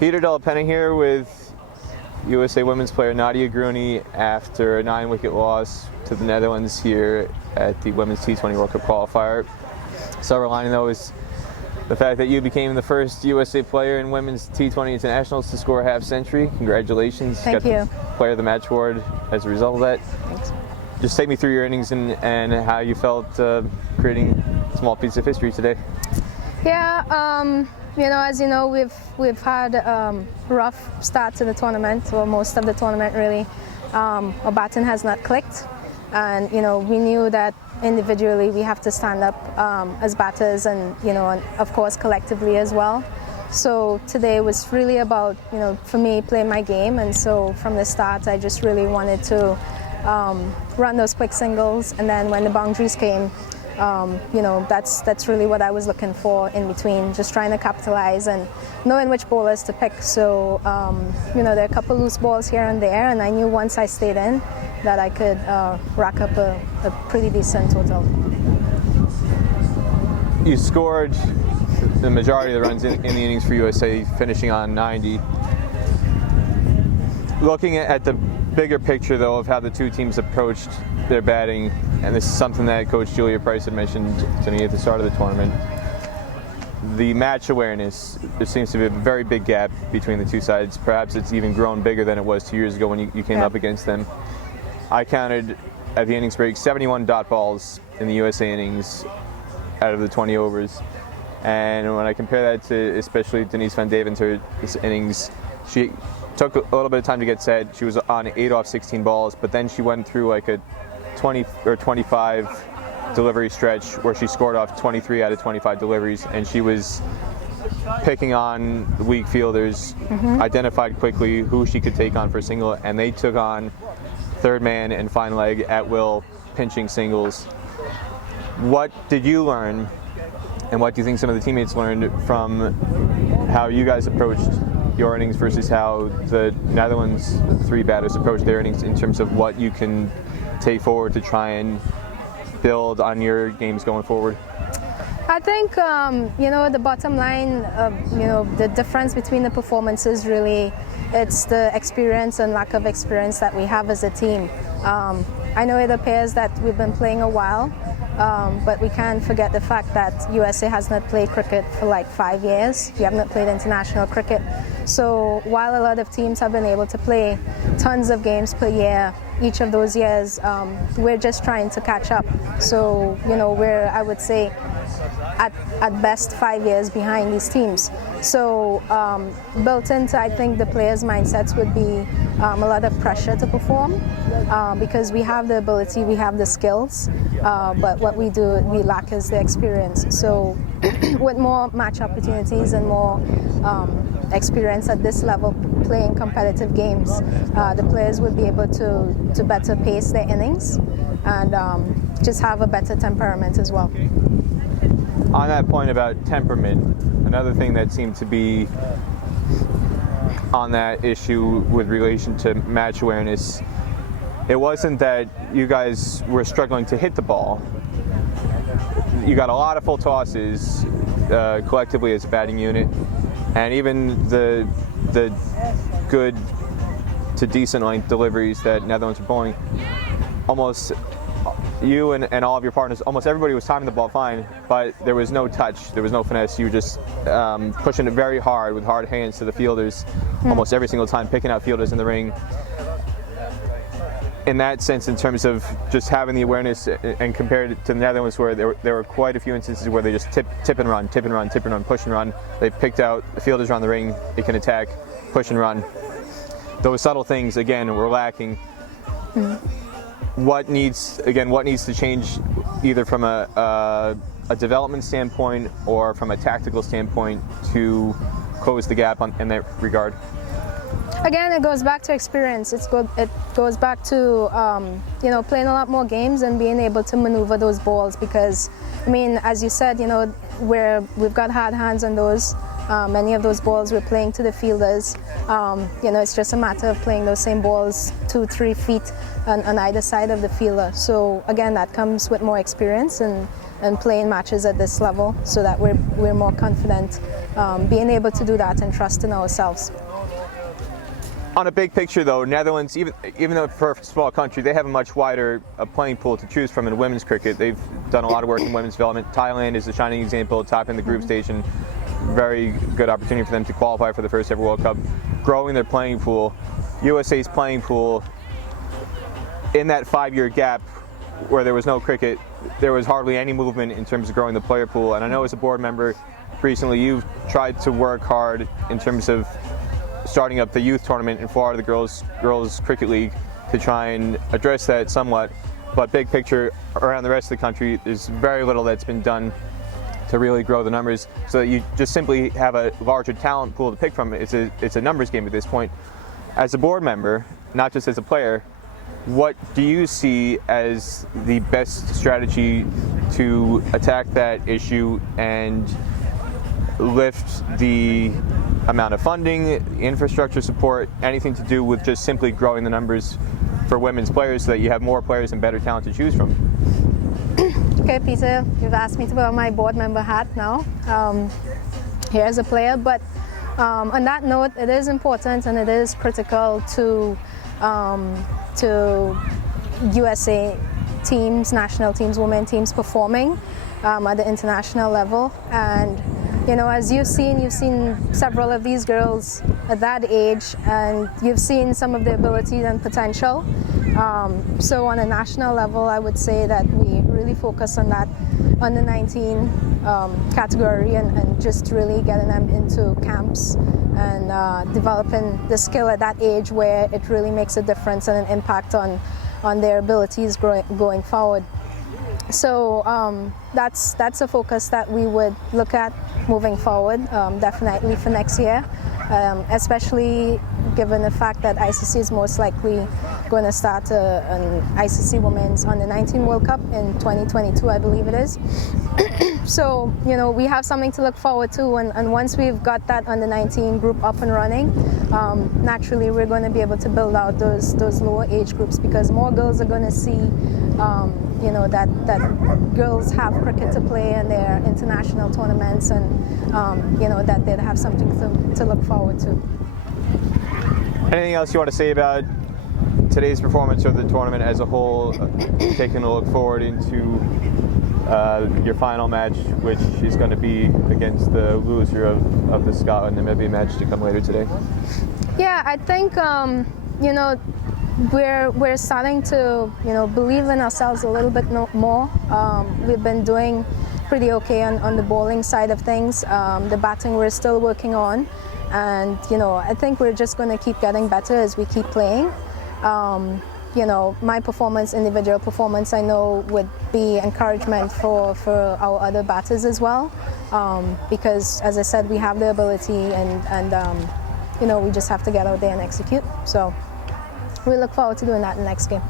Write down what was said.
Peter Delapenna here with USA women's player Nadia Gruny after a 9-wicket loss to the Netherlands here at the Women's T20 World Cup Qualifier. Silver lining though is the fact that you became the first USA player in Women's T20 Internationals to score a half-century. Congratulations. Thank you. Player of the Match award as a result of that. Thanks. Just take me through your innings and how you felt creating a small piece of history today. Yeah, as you know, we've had rough start to the tournament, or most of the tournament really. Our batting has not clicked, and we knew that individually we have to stand up as batters, and and of course collectively as well. So today was really about for me playing my game, and so from the start I just really wanted to run those quick singles, and then when the boundaries came, that's really what I was looking for in between, just trying to capitalize and knowing which bowlers to pick. So there are a couple loose balls here and there, and I knew once I stayed in that I could rack up a pretty decent total. You scored the majority of the runs in the innings for USA, finishing on 90. Looking at the bigger picture though of how the two teams approached their batting, and this is something that Coach Julia Price had mentioned to me at the start of the tournament, the match awareness, there seems to be a very big gap between the two sides. Perhaps it's even grown bigger than it was 2 years ago when you came up against them. I counted at the innings break 71 dot balls in the USA innings out of the 20 overs, and when I compare that to especially Denise van Deventer's innings, she took a little bit of time to get set. She was on 8 off 16 balls, but then she went through like a 20 or 25 delivery stretch where she scored off 23 out of 25 deliveries, and she was picking on the weak fielders, identified quickly who she could take on for a single, and they took on third man and fine leg at will, pinching singles. What did you learn, and what do you think some of the teammates learned from how you guys approached your innings versus how the Netherlands three batters approached their innings, in terms of what you can take forward to try and build on your games going forward? I think the bottom line of the difference between the performances, really, it's the experience and lack of experience that we have as a team. I know it appears that we've been playing a while, but we can't forget the fact that USA has not played cricket for like 5 years. We have not played international cricket. So while a lot of teams have been able to play tons of games per year, each of those years, we're just trying to catch up. So we're, I would say, at best 5 years behind these teams. So built into, I think, the players' mindsets would be a lot of pressure to perform, because we have the ability, we have the skills, but what we lack is the experience. So with more match opportunities and more experience at this level playing competitive games, the players would be able to better pace their innings and just have a better temperament as well. On that point about temperament, another thing that seemed to be on that issue with relation to match awareness, it wasn't that you guys were struggling to hit the ball. You got a lot of full tosses collectively as a batting unit, and even the good to decent length deliveries that Netherlands were bowling, almost you and all of your partners, almost everybody was timing the ball fine, but there was no touch, there was no finesse. You were just pushing it very hard with hard hands to the fielders almost every single time, picking out fielders in the ring. In that sense, in terms of just having the awareness, and compared to the Netherlands, where there were quite a few instances where they just tip and run, tip and run, tip and run, push and run. They picked out the fielders around the ring, they can attack, push and run. Those subtle things, again, were lacking. What needs to change, either from a development standpoint or from a tactical standpoint, to close the gap in that regard? Again, it goes back to experience. It goes back to playing a lot more games and being able to maneuver those balls, because I mean, as you said, we've got hard hands on those. Many of those balls we're playing to the fielders. It's just a matter of playing those same balls 2-3 feet on either side of the fielder. So again, that comes with more experience, and and playing matches at this level, so that we're more confident being able to do that and trust in ourselves. On a big picture, though, Netherlands, even though for a small country, they have a much wider playing pool to choose from in women's cricket. They've done a lot of work in women's development. Thailand is a shining example, topping the group station. Very good opportunity for them to qualify for the first ever World Cup, growing their playing pool. USA's playing pool, in that 5-year gap where there was no cricket, there was hardly any movement in terms of growing the player pool. And I know as a board member, recently you've tried to work hard in terms of starting up the youth tournament in Florida, the girls cricket league, to try and address that somewhat. But big picture around the rest of the country, there's very little that's been done to really grow the numbers, so that you just simply have a larger talent pool to pick from. It's a numbers game at this point. As a board member, not just as a player, what do you see as the best strategy to attack that issue and lift the amount of funding, infrastructure support, anything to do with just simply growing the numbers for women's players so that you have more players and better talent to choose from? Okay, Peter, you've asked me to wear my board member hat now, here as a player, but on that note, it is important and it is critical to USA teams, national teams, women teams performing at the international level. And you know, as you've seen several of these girls at that age, and you've seen some of their abilities and potential. So on a national level, I would say that we really focus on that under 19 category, and just really getting them into camps and developing the skill at that age where it really makes a difference and an impact on their abilities going forward. So that's a focus that we would look at moving forward, definitely for next year, especially given the fact that ICC is most likely going to start an ICC Women's Under-19 World Cup in 2022, I believe it is. So, you know, we have something to look forward to, and once we've got that Under-19 group up and running, naturally we're going to be able to build out those lower age groups, because more girls are going to see you know, that girls have cricket to play in their international tournaments, and you know, that they'd have something to look forward to. Anything else you want to say about today's performance of the tournament as a whole, taking a look forward into your final match, which is going to be against the loser of the Scotland-Namibia match to come later today? Yeah, I think you know, we're starting to, you know, believe in ourselves a little bit more. We've been doing pretty okay on the bowling side of things. The batting we're still working on, and you know, I think we're just going to keep getting better as we keep playing. You know, my performance, individual performance, I know would be encouragement for our other batters as well, because as I said, we have the ability, and you know, we just have to get out there and execute. So we look forward to doing that in the next game.